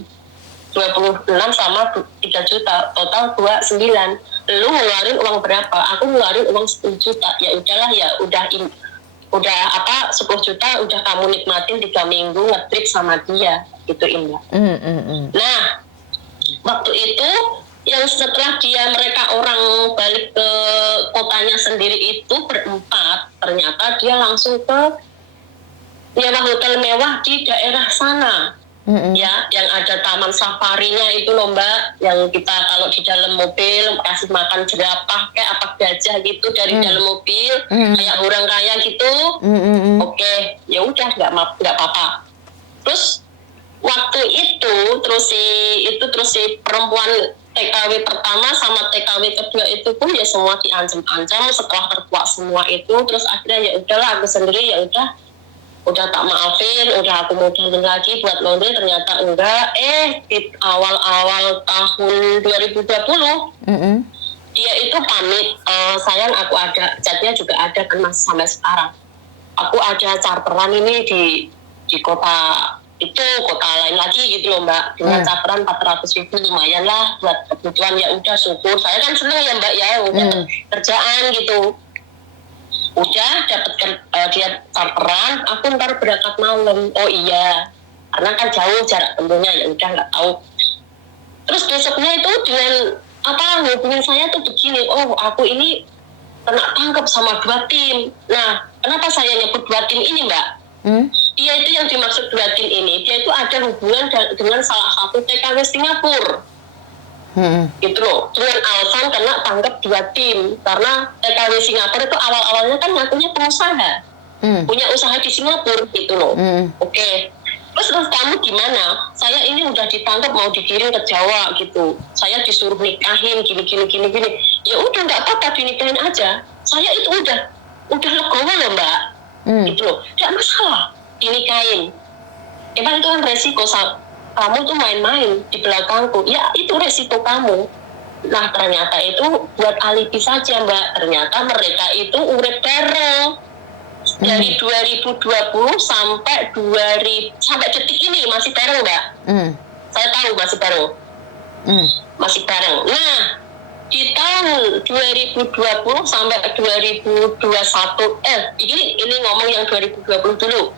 26 sama 3 juta, total 29. Lu ngeluarin uang berapa? Aku ngeluarin uang 10 juta. Ya udahlah, ya udah 10 juta udah kamu nikmatin 3 minggu nge-trip sama dia, gitu Mbak. Nah, waktu itu yang setelah mereka orang balik ke kotanya sendiri itu berempat, ternyata dia langsung ke nyewa hotel mewah di daerah sana. Ya, yang ada taman safarinya itu loh Mbak, yang kita kalau di dalam mobil kasih makan jerapah kayak apa gajah gitu dari dalam mobil, kayak orang kaya gitu. Oke, ya udah nggak apa-apa. Terus waktu itu terus si perempuan TKW pertama sama TKW kedua itu pun ya semua diancam-ancam. Setelah terkuak semua itu, terus akhirnya ya udahlah, aku sendiri ya udah tak maafin, udah aku modalin lagi buat laundry, ternyata enggak. Di awal-awal tahun 2020 dia itu pamit, sayang aku ada chatnya juga ada kan masih sampai sekarang, aku ada charteran ini di kota lain lagi gitu loh Mbak, dengan charteran 400.000, lumayan lah buat kebutuhan. Ya udah, syukur, saya kan seneng ya Mbak ya, udah kerjaan gitu, udah dapet dia charteran, aku ntar berangkat malam. Oh iya, karena kan jauh jarak tempuhnya, ya udah nggak tahu. Terus besoknya itu dengan hubungan saya tuh begini, oh aku ini kena tangkap sama 2 tim. Nah, kenapa saya nyebut 2 tim ini Mbak? Dia itu yang dimaksud 2 tim ini, dia itu ada hubungan dengan salah satu TKW Singapura. Gitu loh, dengan alasan kena tangkap 2 tim, karena TKW Singapura itu awal-awalnya kan ngakunya pengusaha, punya usaha di Singapura gitu loh. Oke. Terus kamu gimana? Saya ini udah ditangkap mau dikirim ke Jawa gitu, saya disuruh nikahin gini. Ya udah nggak apa-apa, dinikahin aja. Saya itu udah legowo loh Mbak, gitu loh, nggak masalah dinikahin. Emang itu kan resiko, kamu tuh main-main di belakangku, ya itu resiko kamu. Nah ternyata itu buat alibi saja Mbak, ternyata mereka itu urip bareng dari 2020 sampai detik ini masih bareng Mbak. Saya tahu masih bareng. Masih bareng. Nah, di tahun 2020 sampai 2021, ini ngomong yang 2020 dulu.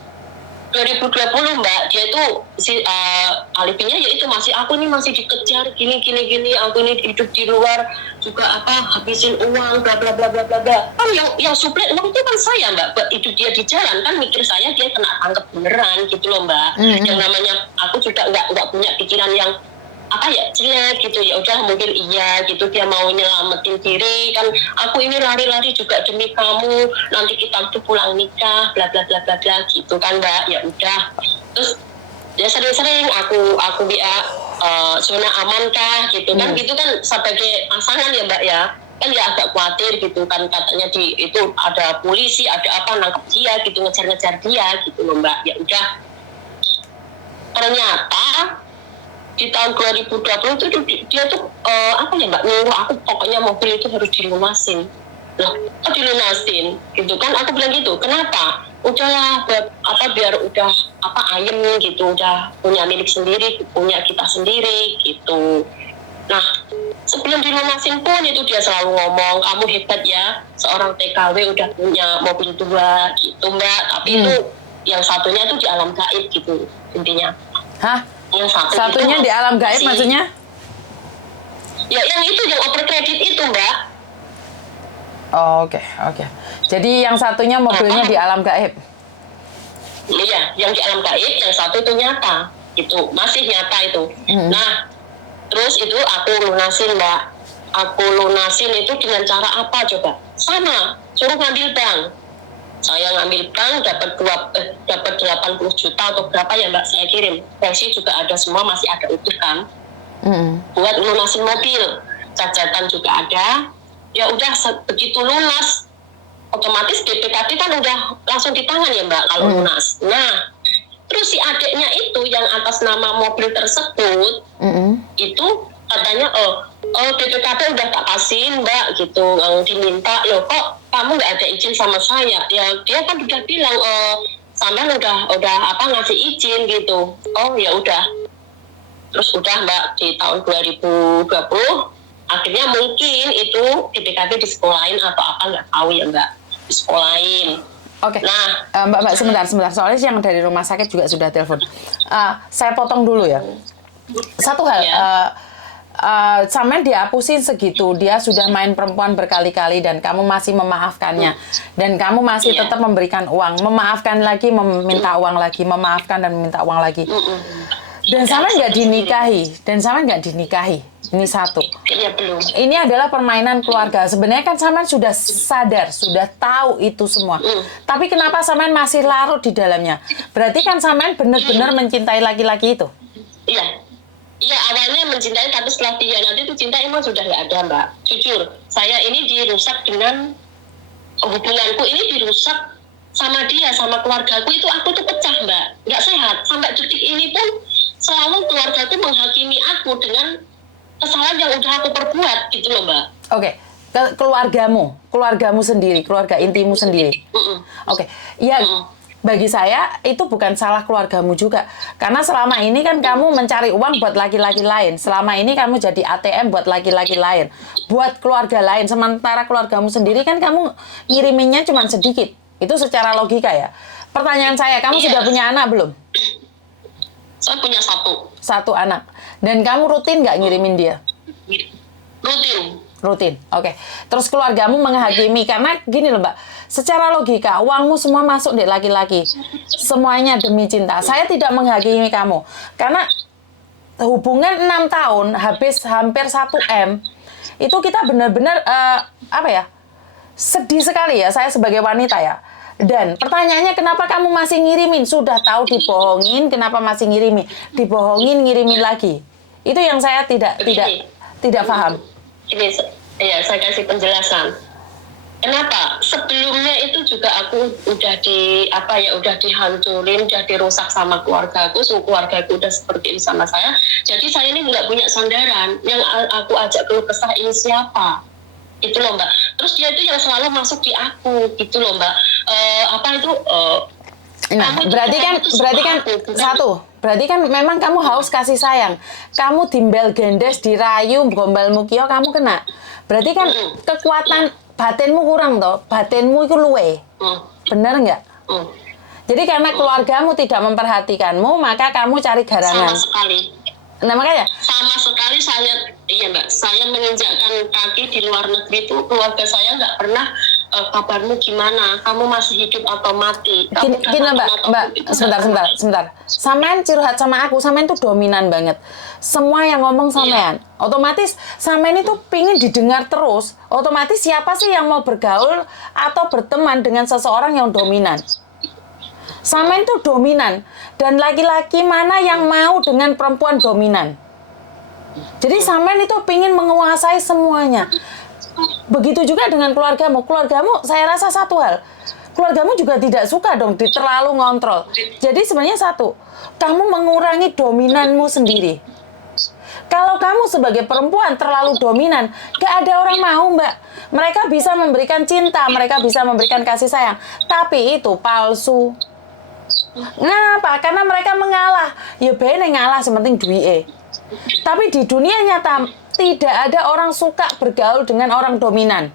2020 Mbak, dia itu alibinya yaitu aku ini masih dikejar gini, aku ini hidup di luar juga habisin uang bla bla bla bla bla bla. Kan yang suplai uang itu kan saya Mbak, hidup dia di jalan kan, mikir saya dia kena tangkap beneran gitu loh Mbak. Yang namanya aku juga nggak punya pikiran yang jelek gitu, ya udah mungkin iya gitu, dia mau nyelamatin diri kan, aku ini lari-lari juga demi kamu, nanti kita tuh pulang nikah bla bla bla bla bla gitu kan Mbak. Ya udah, terus ya sering-sering aku WA, zona aman kah gitu kan, gitu kan sebagai pasangan ya Mbak ya, kan ya agak khawatir gitu kan, katanya itu ada polisi ada nangkep dia gitu, ngejar-ngejar dia gitu loh Mbak. Ya udah, ternyata di tahun 2020 itu dia tuh Mbak, nyuruh aku pokoknya mobil itu harus dilunasin. Dilunasin gitu kan, aku bilang gitu, kenapa? Udahlah biar udah ayem gitu, udah punya milik sendiri, punya kita sendiri gitu. Nah, sebelum dilunasin pun itu dia selalu ngomong, kamu hebat ya, seorang TKW udah punya mobil 2 gitu Mbak. Tapi itu yang satunya tuh di alam gaib gitu intinya. Hah? Yang satunya di alam gaib maksudnya? Ya yang itu, yang oper kredit itu Mbak. Oh, oke. Jadi yang satunya mobilnya di alam gaib. Iya, yang di alam gaib, yang satu itu nyata, itu masih nyata itu. Nah, terus itu aku lunasin, Mbak. Aku lunasin itu dengan cara apa coba? Sama, suruh ngambil bank. Saya ngambil bank dapat 80 juta atau berapa ya, Mbak, saya kirim. Versi juga ada semua, masih ada utuh kan. Buat lunasin mobil, cacatan juga ada. Ya udah begitu lunas, otomatis BPKB kan udah langsung di tangan ya, Mbak, kalau lunas. Nah, terus si adiknya itu yang atas nama mobil tersebut, itu katanya BPKB udah tak kasih, Mbak, gitu. Diminta, loh kok kamu nggak ada izin sama saya? Ya dia kan udah bilang, sampean udah ngasih izin gitu. Oh ya udah. Terus udah, Mbak, di tahun 2020 akhirnya mungkin itu BPKB disekolahin atau apa nggak tahu ya, Mbak, disekolahin. Oke. Nah, Mbak sebentar. Soalnya yang dari rumah sakit juga sudah telepon. Saya potong dulu ya. Satu hal, sampean dihapusin segitu, dia sudah main perempuan berkali-kali dan kamu masih memaafkannya, dan kamu masih tetap memberikan uang, memaafkan lagi, meminta uang lagi, memaafkan dan meminta uang lagi. Dan sampean nggak dinikahi. Ini satu. Iya, belum. Ini adalah permainan keluarga. Sebenarnya kan sampean sudah sadar, sudah tahu itu semua. Tapi kenapa sampean masih larut di dalamnya? Berarti kan sampean benar-benar mencintai laki-laki itu. Iya. Iya, awalnya mencintai, tapi setelah nanti itu cinta emang sudah nggak ada, Mbak. Jujur, saya ini dirusak dengan hubunganku ini dirusak sama dia, sama keluargaku itu, aku tuh pecah, Mbak. Nggak sehat. Sampai detik ini pun selalu keluargaku menghakimi aku dengan kesalahan yang udah aku perbuat, gitu loh, Mbak. Oke. Keluargamu sendiri, keluarga intimu sendiri. Oke. Ya, bagi saya itu bukan salah keluargamu juga. Karena selama ini kan kamu mencari uang buat laki-laki lain. Selama ini kamu jadi ATM buat laki-laki lain. Buat keluarga lain. Sementara keluargamu sendiri kan kamu ngiriminnya cuma sedikit. Itu secara logika ya. Pertanyaan saya, kamu sudah punya anak belum? Saya punya satu anak. Dan kamu rutin nggak ngirimin dia? Rutin, oke. Terus keluargamu menghakimi, karena gini loh, Mbak, secara logika uangmu semua masuk di laki-laki, semuanya demi cinta. Saya tidak menghakimi kamu, karena hubungan 6 tahun habis hampir 1 M, itu kita benar-benar sedih sekali ya, saya sebagai wanita ya. Dan pertanyaannya, kenapa kamu masih ngirimin? Sudah tahu dibohongin, kenapa masih ngirimin? Ngirimin lagi. Itu yang saya tidak paham. Ini ya, saya kasih penjelasan. Kenapa? Sebelumnya itu juga aku udah dihancurin, udah dirusak sama keluargaku, keluargaku udah seperti ini sama saya. Jadi saya ini nggak punya sandaran. Yang aku ajak keluh kesah ini siapa? Itu loh, Mbak. Terus dia itu yang selalu masuk di aku, gitu loh, Mbak. Berarti kan memang kamu haus kasih sayang. Kamu timbel gendes, dirayu, gombal mukio, kamu kena. Berarti kan kekuatan batinmu kurang toh, batinmu itu luwe. Bener nggak? Jadi karena keluargamu tidak memperhatikanmu, maka kamu cari garangan. Sama sekali. Nah makanya. Sama sekali saya menginjakkan kaki di luar negeri itu, keluarga saya nggak pernah kabarmu gimana, kamu masih hidup atau mati. Gini Mbak, sebentar. Sampean curhat sama aku, sampean tuh dominan banget. Semua yang ngomong sampean. Otomatis sampean itu pingin didengar terus. Otomatis siapa sih yang mau bergaul atau berteman dengan seseorang yang dominan? Sampean tuh dominan. Dan laki-laki mana yang mau dengan perempuan dominan? Jadi sampean itu pingin menguasai semuanya. Begitu juga dengan keluargamu. Keluargamu saya rasa satu hal. Keluargamu juga tidak suka dong terlalu ngontrol. Jadi sebenarnya satu, kamu mengurangi dominanmu sendiri. Kalau kamu sebagai perempuan terlalu dominan, gak ada orang mau, Mbak. Mereka bisa memberikan cinta, mereka bisa memberikan kasih sayang. Tapi itu palsu. Kenapa? Karena mereka mengalah. Ya bener ngalah, sementing duit. Tapi di dunia nyata tidak ada orang suka bergaul dengan orang dominan.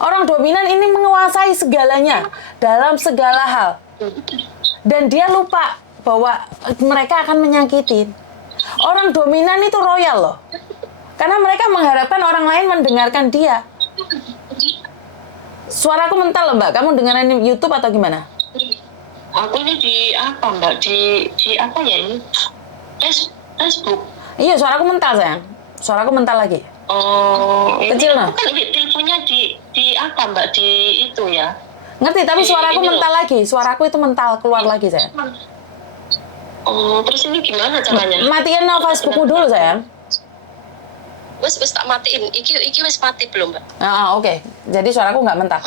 Orang dominan ini menguasai segalanya dalam segala hal. Dan dia lupa bahwa mereka akan menyakiti. Orang dominan itu royal loh. Karena mereka mengharapkan orang lain mendengarkan dia. Suaraku mental loh, Mbak. Kamu dengerin YouTube atau gimana? Aku ini di apa Mbak? Di apa ya ini? Facebook. Iya, suaraku mental, sayang. Suaraku mental lagi. Oh, Kecil, ini nah. aku kan teleponnya di apa Mbak? Di itu ya. Ngerti, tapi suaraku ini mental lagi. Suaraku itu mental keluar lagi, sayang. Oh, terus ini gimana caranya? Matiin no Facebookmu dulu, sayang. Wes tak matiin. Iki wes mati belum, Mbak? Oke. Jadi suaraku nggak mental.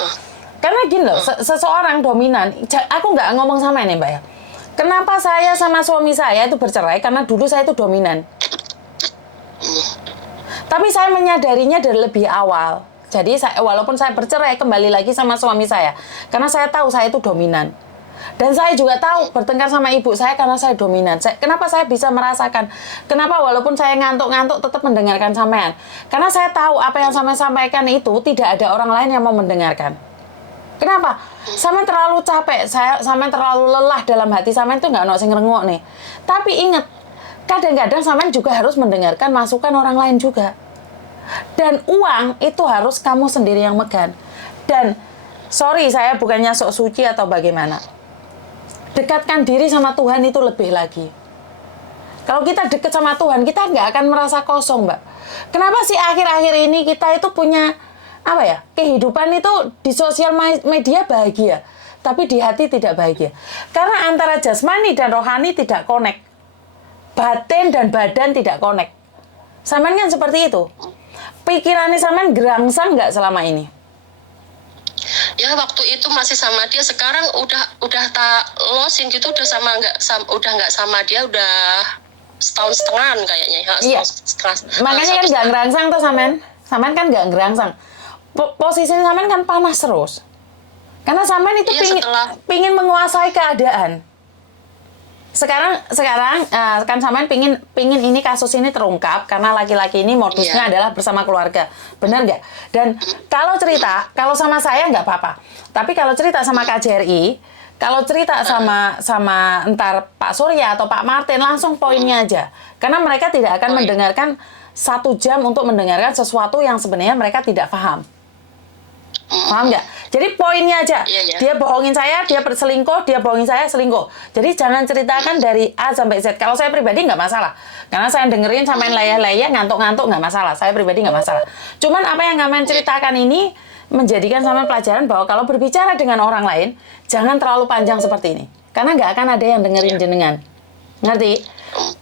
Karena gini loh, seseorang dominan. Aku nggak ngomong sama ini, Mbak ya. Kenapa saya sama suami saya itu bercerai? Karena dulu saya itu dominan. Tapi saya menyadarinya dari lebih awal. Jadi walaupun saya bercerai, kembali lagi sama suami saya. Karena saya tahu saya itu dominan. Dan saya juga tahu bertengkar sama ibu saya karena saya dominan. Kenapa saya bisa merasakan? Kenapa walaupun saya ngantuk-ngantuk tetap mendengarkan sampean? Karena saya tahu apa yang sampean sampaikan itu tidak ada orang lain yang mau mendengarkan. Kenapa? Sampean terlalu capek, sampean terlalu lelah dalam hati sampean itu nggak ono sing ngrengok nih. Tapi ingat, kadang-kadang sampean juga harus mendengarkan masukan orang lain juga. Dan uang itu harus kamu sendiri yang megang. Dan sorry, saya bukannya sok suci atau bagaimana. Dekatkan diri sama Tuhan itu lebih lagi. Kalau kita dekat sama Tuhan, kita nggak akan merasa kosong, Mbak. Kenapa sih akhir-akhir ini kita itu punya apa ya, kehidupan itu di sosial media bahagia, tapi di hati tidak bahagia? Karena antara jasmani dan rohani tidak connect. Batin dan badan tidak connect. Sampean kan seperti itu. Pikirannya sampean gerangsang nggak selama ini? Ya waktu itu masih sama dia, sekarang udah tak losin gitu, udah nggak sama dia udah setahun setengahan kayaknya ya. Iya. Makanya kan nggak ngerangsang tuh sampean kan nggak ngerangsang. Posisinya sampean kan panas terus. Karena sampean itu pingin menguasai keadaan. Sekarang kan sampean pingin ini kasus ini terungkap karena laki-laki ini modusnya adalah bersama keluarga, benar nggak? Dan kalau sama saya nggak apa-apa, tapi kalau cerita sama KJRI, kalau cerita sama entar Pak Surya atau Pak Martin, langsung poinnya aja, karena mereka tidak akan mendengarkan 1 jam untuk mendengarkan sesuatu yang sebenarnya mereka tidak paham. Paham nggak? Jadi poinnya aja. Dia bohongin saya, dia berselingkuh, dia bohongin saya, selingkuh. Jadi jangan ceritakan dari A sampai Z. Kalau saya pribadi nggak masalah. Karena saya dengerin sampai leyeh-leyeh, ngantuk-ngantuk nggak masalah. Saya pribadi nggak masalah. Cuman apa yang kalian ceritakan ini menjadikan sama pelajaran bahwa kalau berbicara dengan orang lain, jangan terlalu panjang seperti ini. Karena nggak akan ada yang dengerin jenengan. Ngerti?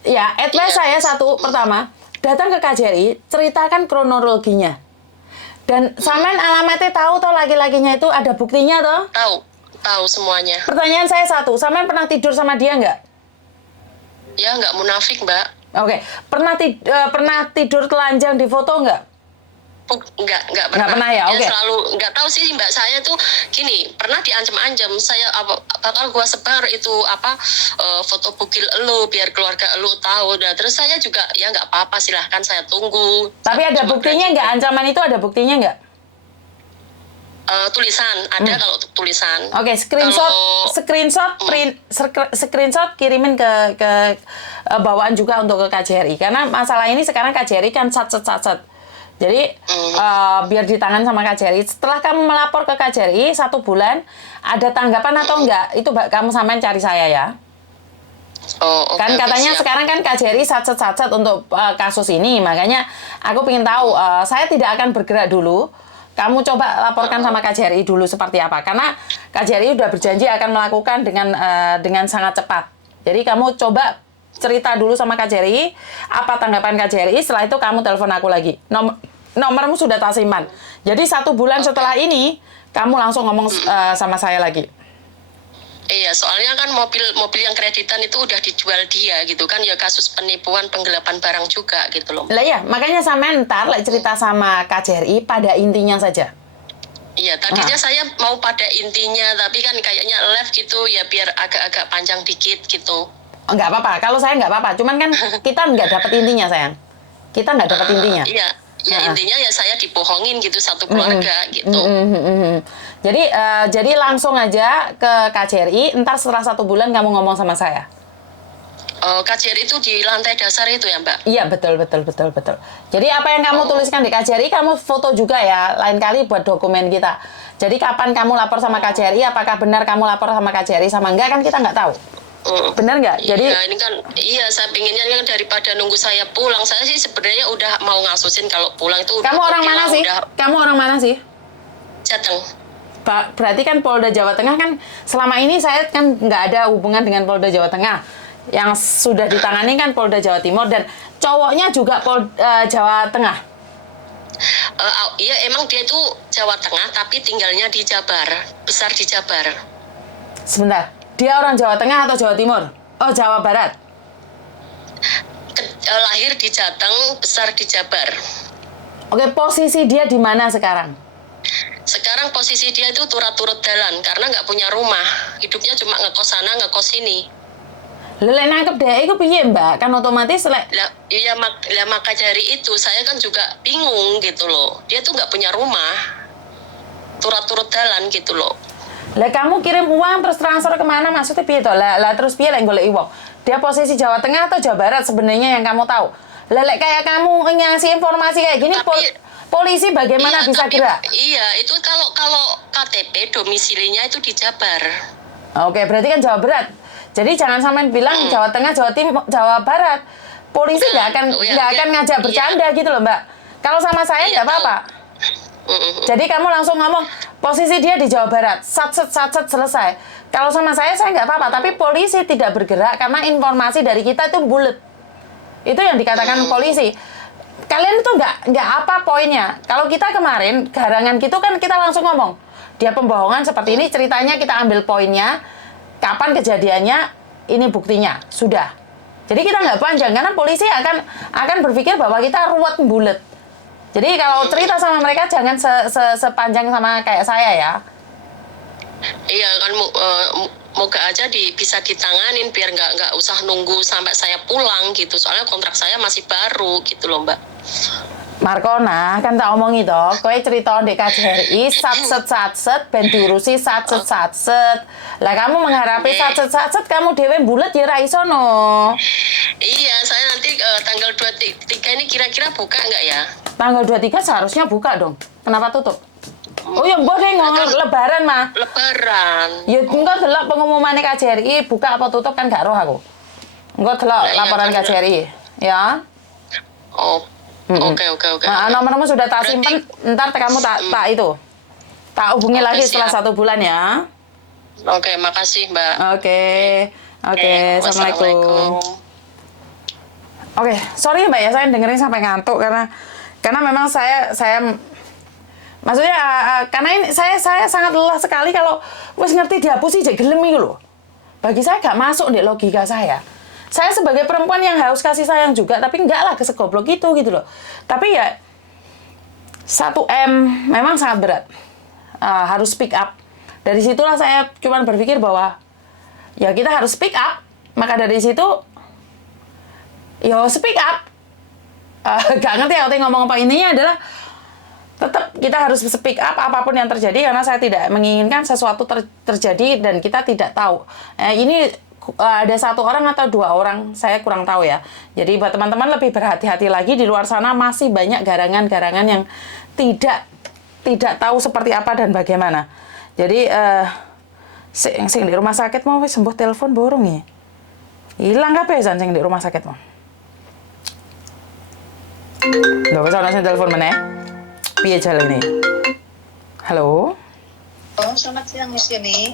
Ya, advice saya satu, pertama, datang ke KJRI, ceritakan kronologinya. Dan sampean alamatnya tahu toh, laki-lakinya itu ada buktinya toh? Tahu semuanya. Pertanyaan saya satu, sampean pernah tidur sama dia nggak? Ya nggak munafik, Mbak. Oke. Pernah tidur telanjang di foto nggak? Nggak pernah ya, oke. Selalu nggak tahu sih Mbak, saya tuh gini, pernah diancam-ancam saya bakal gua sebar itu foto bugil elu biar keluarga elu tahu. Dan terus saya juga ya nggak apa-apa, silahkan saya tunggu. Tapi ada buktinya nggak? Ancaman itu ada buktinya nggak? Tulisan ada. Kalau tulisan. Oke, screenshot kirimin ke bawaan juga untuk ke KJRI, karena masalah ini sekarang KJRI kan sat. Jadi biar ditangan sama KJRI. Setelah kamu melapor ke KJRI 1 bulan, ada tanggapan atau enggak, itu kamu sampean cari saya ya. Kan katanya sekarang kan KJRI sat untuk kasus ini. Makanya aku pengen tahu, saya tidak akan bergerak dulu. Kamu coba laporkan sama KJRI dulu seperti apa. Karena KJRI udah berjanji akan melakukan dengan sangat cepat. Jadi kamu coba cerita dulu sama KJRI, apa tanggapan KJRI, setelah itu kamu telepon aku lagi. Nomormu sudah tak simpan. Jadi 1 bulan setelah ini, kamu langsung ngomong sama saya lagi. Iya, soalnya kan mobil yang kreditan itu udah dijual dia gitu kan, ya kasus penipuan, penggelapan barang juga gitu loh. Lah ya, makanya sampean ntar cerita sama KJRI pada intinya saja. Iya, tadinya saya mau pada intinya, tapi kan kayaknya live gitu ya, biar agak-agak panjang dikit gitu. Nggak apa-apa, kalau saya nggak apa-apa. Cuman kan kita nggak dapat intinya, sayang. Kita nggak dapat intinya. Iya, intinya ya saya dibohongin gitu, satu keluarga gitu. Jadi langsung aja ke KJRI, ntar setelah 1 bulan kamu ngomong sama saya. KJRI itu di lantai dasar itu ya, Mbak? Iya, betul. Jadi apa yang kamu tuliskan di KJRI, kamu foto juga ya, lain kali buat dokumen kita. Jadi kapan kamu lapor sama KJRI, apakah benar kamu lapor sama KJRI sama enggak, kan kita nggak tahu. Benar nggak? Jadi iya, ini kan, iya saya pinginnya kan daripada nunggu saya pulang. Saya sih sebenarnya udah mau ngasusin kalau pulang itu. Kamu orang mana sih? Kamu orang mana sih? Jateng. Berarti kan Polda Jawa Tengah kan selama ini saya kan nggak ada hubungan dengan Polda Jawa Tengah. Yang sudah ditangani kan Polda Jawa Timur dan cowoknya juga Jawa Tengah. Iya emang dia itu Jawa Tengah tapi tinggalnya di Jabar, besar di Jabar. Sebentar, dia orang Jawa Tengah atau Jawa Timur? Oh, Jawa Barat. Lahir di Jateng, besar di Jabar. Oke, posisi dia di mana sekarang? Sekarang posisi dia itu turut-turut jalan karena nggak punya rumah. Hidupnya cuma ngekos sana, ngekos sini. Lelek nangkep dia itu piye, Mbak? Kan otomatis Iya, maka dari itu saya kan juga bingung gitu loh. Dia tuh nggak punya rumah. Turut-turut jalan gitu loh. Lah kamu kirim uang terus transfer kemana? Maksudnya piye toh? Lah terus piye lek golek uang? Dia posisi Jawa Tengah atau Jawa Barat sebenarnya yang kamu tahu? Lelek kayak kamu ngasih informasi kayak gini, polisi bagaimana bisa gerak? Iya, itu kalau KTP domisilinya itu di Jabar. Oke, berarti kan Jawa Barat. Jadi jangan sampai bilang Jawa Tengah, Jawa Timur, Jawa Barat. Polisi nggak akan ngajak bercanda gitu loh, Mbak. Kalau sama saya nggak apa-apa. Jadi kamu langsung ngomong posisi dia di Jawa Barat, satset selesai. Kalau sama saya nggak apa-apa. Tapi polisi tidak bergerak karena informasi dari kita itu bulat. Itu yang dikatakan polisi. Kalian itu nggak apa poinnya. Kalau kita kemarin garangan gitu kan kita langsung ngomong dia pembohongan seperti ini, ceritanya kita ambil poinnya. Kapan kejadiannya, ini buktinya, sudah. Jadi kita nggak panjang, karena polisi akan berpikir bahwa kita ruwet bulet. Jadi kalau cerita sama mereka jangan sepanjang sama kayak saya ya. Iya kan, moga aja bisa ditanganin biar nggak usah nunggu sampai saya pulang gitu. Soalnya kontrak saya masih baru gitu loh, Mbak. Markona, kan tak omongi toh, kowe cerita ndek KJRI satset ben diurusi satset. Lah kamu mengharapi satset kamu dhewe bulet ya ra iso no. Iya, saya nanti tanggal 23 ini kira-kira buka nggak ya? Tanggal 23 seharusnya buka dong. Kenapa tutup? Oh ya mbok deh lebaran mah. Lebaran. Ya engko delok pengumumannya KJRI buka apa tutup kan gak roh aku. Engko delok laporan KJRI ya. Oh. Oke. Nah, nomormu sudah tak simpen, ntar kamu tak tak hubungi lagi setelah 1 bulan ya. Oke, makasih Mbak. Oke, Assalamualaikum. Oke, sorry Mbak ya, saya dengerin sampai ngantuk karena memang saya maksudnya karena ini saya sangat lelah sekali kalau wis ngerti dihapusi jadi gelem iki lho. Bagi saya gak masuk di logika saya. Saya sebagai perempuan yang harus kasih sayang juga, tapi enggak lah kesegoblok gitu loh. Tapi ya 1M memang sangat berat. Harus speak up. Dari situlah saya cuma berpikir bahwa ya kita harus speak up. Maka dari situ ya speak up. Gak ngerti aku ngomong apa, ininya adalah tetap kita harus speak up apapun yang terjadi karena saya tidak menginginkan sesuatu terjadi dan kita tidak tahu. Ini ada 1 orang atau 2 orang, saya kurang tahu ya. Jadi buat teman-teman lebih berhati-hati lagi, di luar sana masih banyak garangan-garangan yang tidak tahu seperti apa dan bagaimana. Jadi sing di rumah sakit mau sembuh telepon borong ya. Hilang kabeh sing di rumah sakit mau. Lho wis ana sing telepon meneh. Piye jalane? Halo. Oh, selamat siang Miss Yeni.